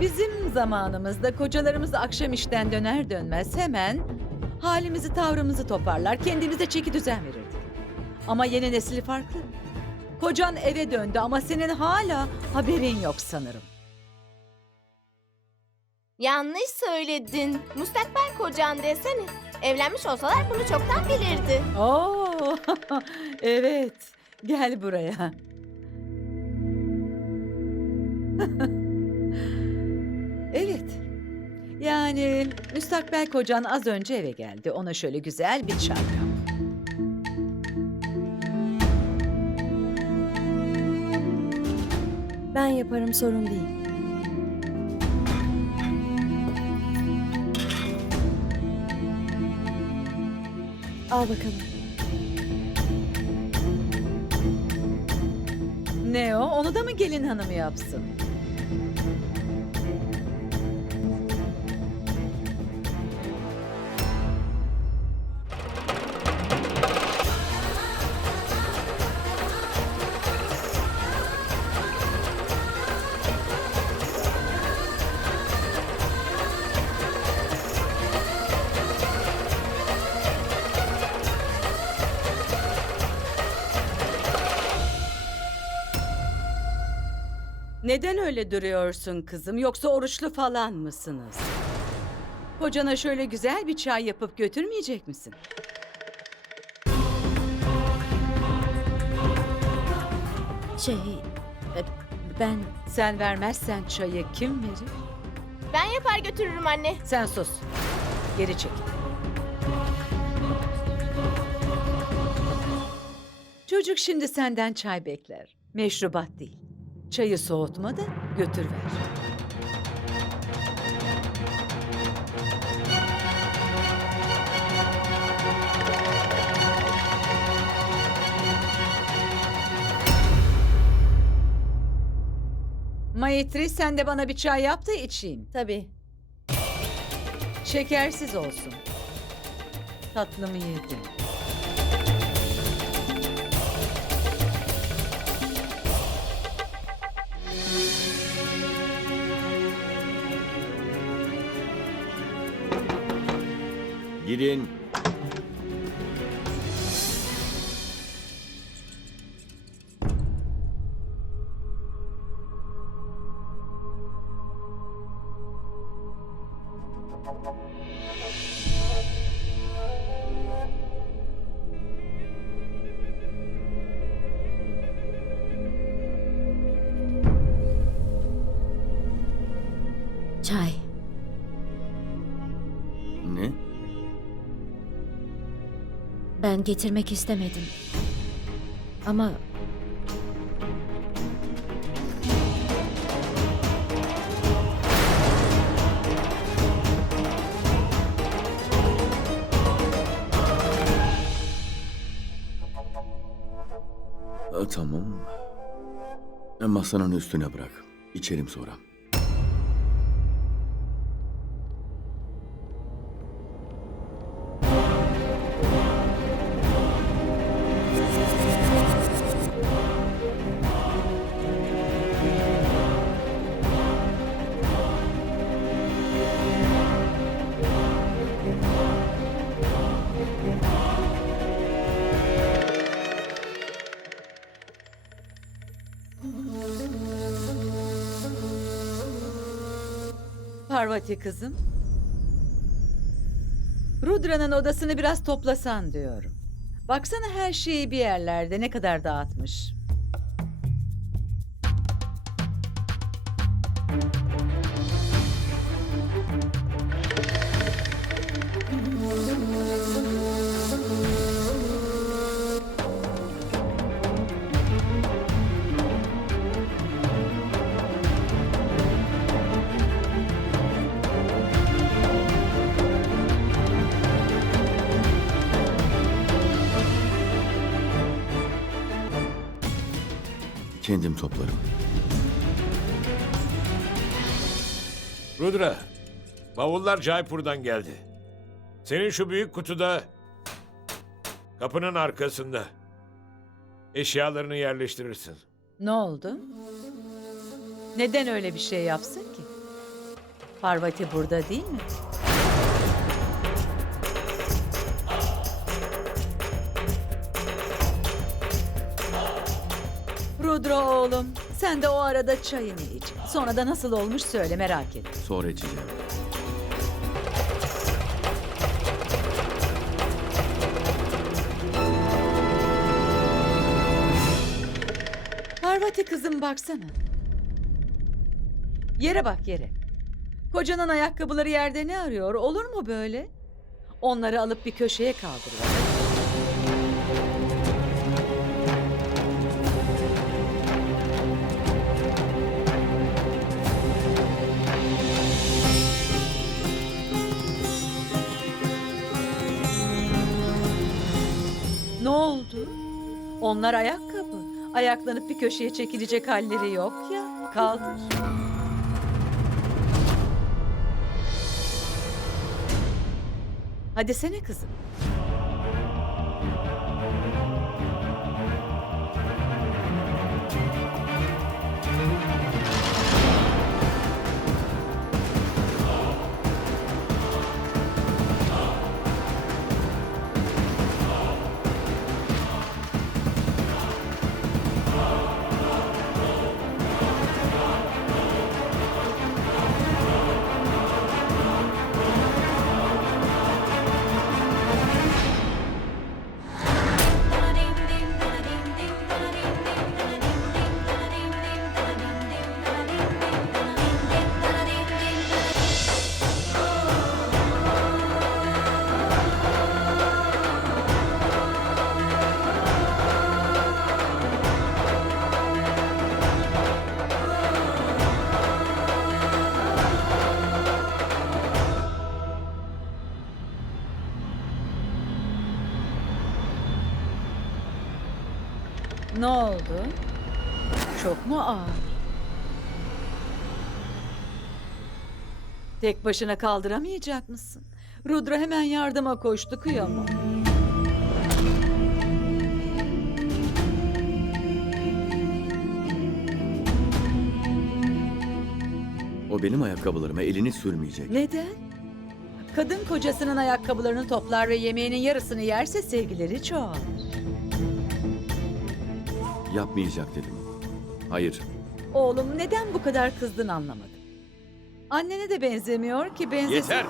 Bizim zamanımızda kocalarımız akşam işten döner dönmez hemen halimizi tavrımızı toparlar, kendimize çeki düzen verirdik. Ama yeni nesil farklı. Kocan eve döndü ama senin hala haberin yok sanırım. Yanlış söyledin. Müstakbel kocan desene. Evlenmiş olsalar bunu çoktan bilirdi. Oo, evet. Gel buraya. Yani müstakbel kocan az önce eve geldi. Ona şöyle güzel bir çay yap. Ben yaparım sorun değil. Al bakalım. Ne o? Onu da mı gelin hanımı yapsın? Neden öyle duruyorsun kızım? Yoksa oruçlu falan mısınız? Kocana şöyle güzel bir çay yapıp götürmeyecek misin? Şey, e, ben Sen vermezsen çayı kim verir? Ben yapar götürürüm anne. Sen sus. Geri çekil. Çocuk şimdi senden çay bekler. Meşrubat değil. Çayı soğutma da götür ver. Mayitri sen de bana bir çay yap da içeyim. tabii. Şekersiz olsun. Tatlımı yedim. Girin. Çay. Ben getirmek istemedim. Ama tamam. Masanın üstüne bırak. İçerim sonra. Parvati kızım. Rudra'nın odasını biraz toplasan diyorum. Baksana her şeyi bir yerlerde ne kadar dağıtmış. Kendim toplarım. Rudra, bavullar Jaipur'dan geldi. Senin şu büyük kutuda kapının arkasında. Eşyalarını yerleştirirsin. Ne oldu? Neden öyle bir şey yapsın ki? Parvati burada değil mi? Rudra oğlum, sen de o arada çayını iç. Sonra da nasıl olmuş söyle merak ettim. Sonra içeceğim. Parvati kızım baksana. Yere bak yere. Kocanın ayakkabıları yerde ne arıyor? Olur mu böyle? Onları alıp bir köşeye kaldırıyor. Onlar ayakkabı. Ayaklanıp bir köşeye çekilecek halleri yok ya. Kaldır. Hadi sene kızım. Ne oldu? Çok mu ağır? Tek başına kaldıramayacak mısın? Rudra hemen yardıma koştu kıyamam. O benim ayakkabılarıma elini sürmeyecek. Neden? Kadın kocasının ayakkabılarını toplar ve yemeğinin yarısını yerse sevgileri çoğalır. Yapmayacak dedim. Hayır. Oğlum neden bu kadar kızdın anlamadım. Annene de benzemiyor ki benzesin. Yeter!